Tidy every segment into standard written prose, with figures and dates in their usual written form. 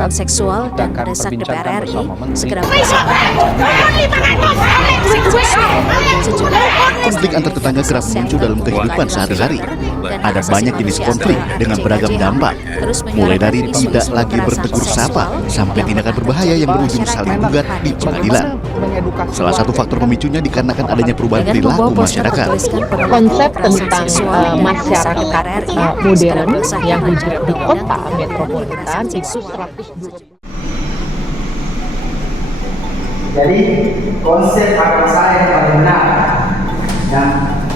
kekerasan seksual dan mendesak DPR RI segera Konflik antar tetangga kerap muncul dalam kehidupan sehari-hari. Ada banyak jenis konflik dengan beragam dampak, mulai dari tidak lagi bertegur sapa sampai tindakan berbahaya yang berujung saling gugat di pengadilan. Salah satu faktor pemicunya dikarenakan adanya perubahan perilaku masyarakat. Konsep tentang masyarakat modern yang hidup di kota metropolitan itu 120. Jadi konsep agama saya yang paling benar dan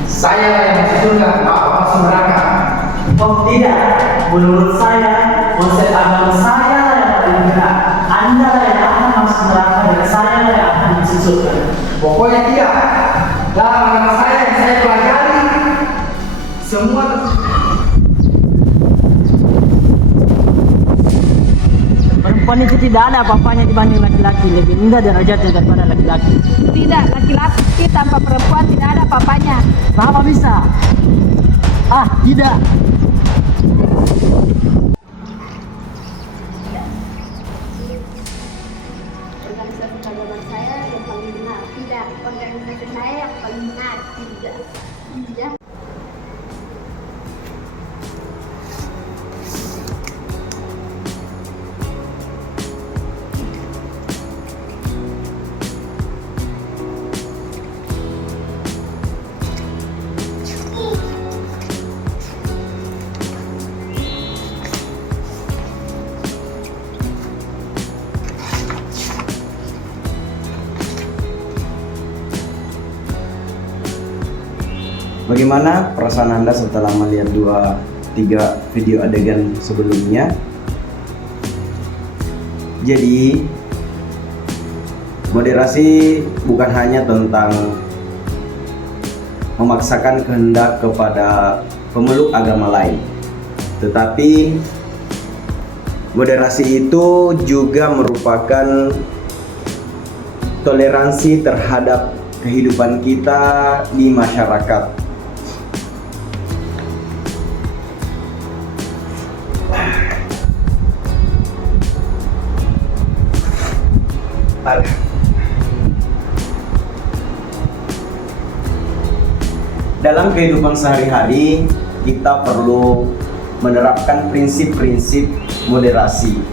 saya yang masuk surga, Bapak masuk neraka. Oh tidak, menurut saya konsep agama saya yang paling benar. Anda yang akan masuk neraka dan saya yang akan masuk surga. Pokoknya tidak. Dalam agama saya yang saya pelajari semua. Perempuan itu tidak ada apa-apanya dibanding laki-laki, lebih rendah derajatnya daripada laki-laki. Tidak, laki-laki tanpa perempuan tidak ada apa-apanya. Kenapa bisa? Tidak. Organisasi agama saya yang paling benar. Tidak, organisasi saya yang paling benar. Tidak. Tidak. Bagaimana perasaan Anda setelah melihat 2-3 video adegan sebelumnya? Jadi, moderasi bukan hanya tentang memaksakan kehendak kepada pemeluk agama lain, tetapi moderasi itu juga merupakan toleransi terhadap kehidupan kita di masyarakat. Dalam kehidupan sehari-hari, kita perlu menerapkan prinsip-prinsip moderasi,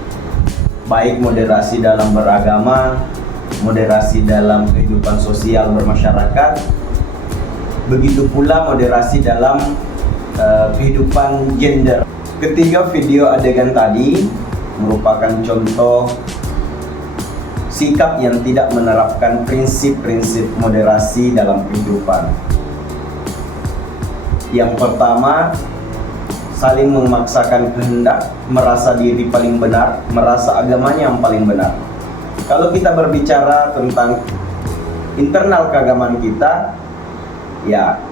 baik moderasi dalam beragama, moderasi dalam kehidupan sosial bermasyarakat, begitu pula moderasi dalam kehidupan gender. Ketiga video adegan tadi merupakan contoh sikap yang tidak menerapkan prinsip-prinsip moderasi dalam kehidupan. Yang pertama, saling memaksakan kehendak, merasa diri paling benar, merasa agamanya yang paling benar. Kalau kita berbicara tentang internal keagamaan kita, ya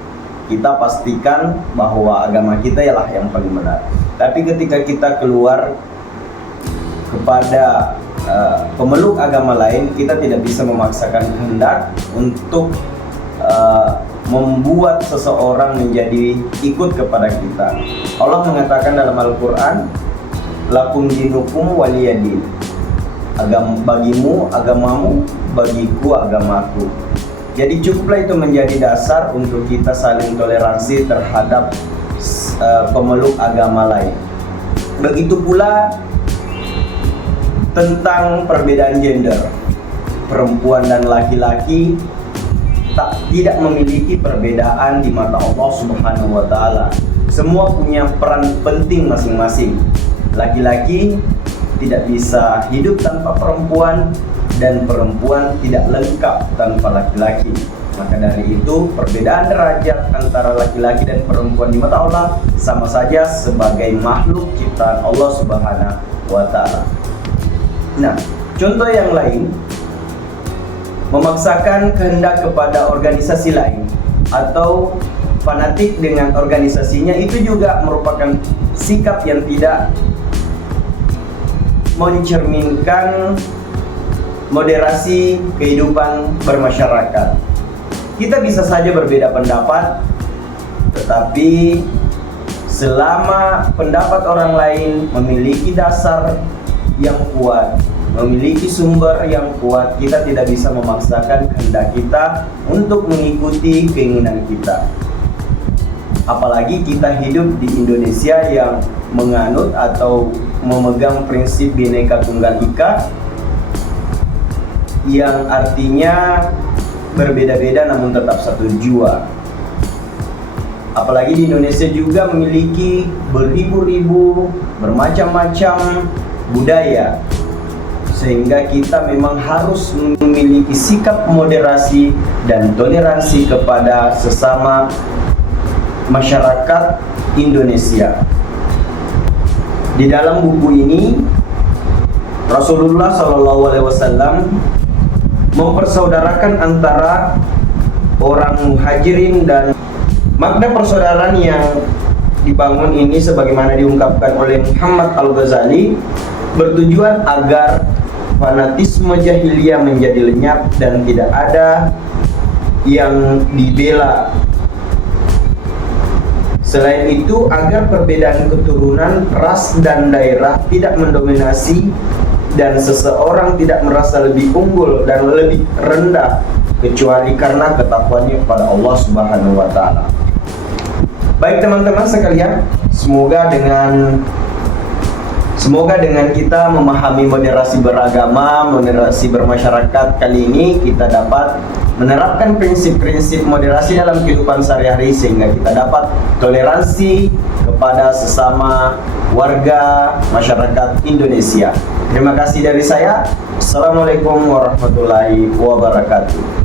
kita pastikan bahwa agama kita ialah yang paling benar. Tapi ketika kita keluar kepada pemeluk agama lain, kita tidak bisa memaksakan kehendak untuk membuat seseorang menjadi ikut kepada kita. Allah mengatakan dalam Al-Quran, lakum dinukum waliyadin, bagimu agamamu, bagiku agamaku. Jadi cukuplah itu menjadi dasar untuk kita saling toleransi terhadap pemeluk agama lain. Begitu pula tentang perbedaan gender, perempuan dan laki-laki tidak memiliki perbedaan di mata Allah Subhanahu wa Ta'ala. Semua punya peran penting masing-masing. Laki-laki tidak bisa hidup tanpa perempuan, dan perempuan tidak lengkap tanpa laki-laki. Maka dari itu, perbedaan derajat antara laki-laki dan perempuan di mata Allah sama saja sebagai makhluk ciptaan Allah Subhanahu wa Ta'ala. Nah, contoh yang lain, memaksakan kehendak kepada organisasi lain atau fanatik dengan organisasinya, itu juga merupakan sikap yang tidak mencerminkan moderasi kehidupan bermasyarakat. Kita bisa saja berbeda pendapat, tetapi selama pendapat orang lain memiliki dasar yang kuat, memiliki sumber yang kuat. Kita tidak bisa memaksakan kehendak kita untuk mengikuti keinginan kita. Apalagi kita hidup di Indonesia yang menganut atau memegang prinsip Bhinneka Tunggal Ika, yang artinya berbeda-beda namun tetap satu jua. Apalagi di Indonesia juga memiliki beribu-ribu, bermacam-macam budaya, sehingga kita memang harus memiliki sikap moderasi dan toleransi kepada sesama masyarakat Indonesia. Di dalam buku ini Rasulullah SAW mempersaudarakan antara orang muhajirin, dan makna persaudaraan yang dibangun ini sebagaimana diungkapkan oleh Muhammad Al-Ghazali bertujuan agar fanatisme jahiliyah menjadi lenyap dan tidak ada yang dibela. Selain itu, agar perbedaan keturunan, ras, dan daerah tidak mendominasi dan seseorang tidak merasa lebih unggul dan lebih rendah kecuali karena ketakwanya kepada Allah Subhanahu wa Ta'ala. Baik teman-teman sekalian, semoga dengan kita memahami moderasi beragama, moderasi bermasyarakat kali ini, kita dapat menerapkan prinsip-prinsip moderasi dalam kehidupan sehari-hari sehingga kita dapat toleransi kepada sesama warga masyarakat Indonesia. Terima kasih dari saya. Assalamualaikum warahmatullahi wabarakatuh.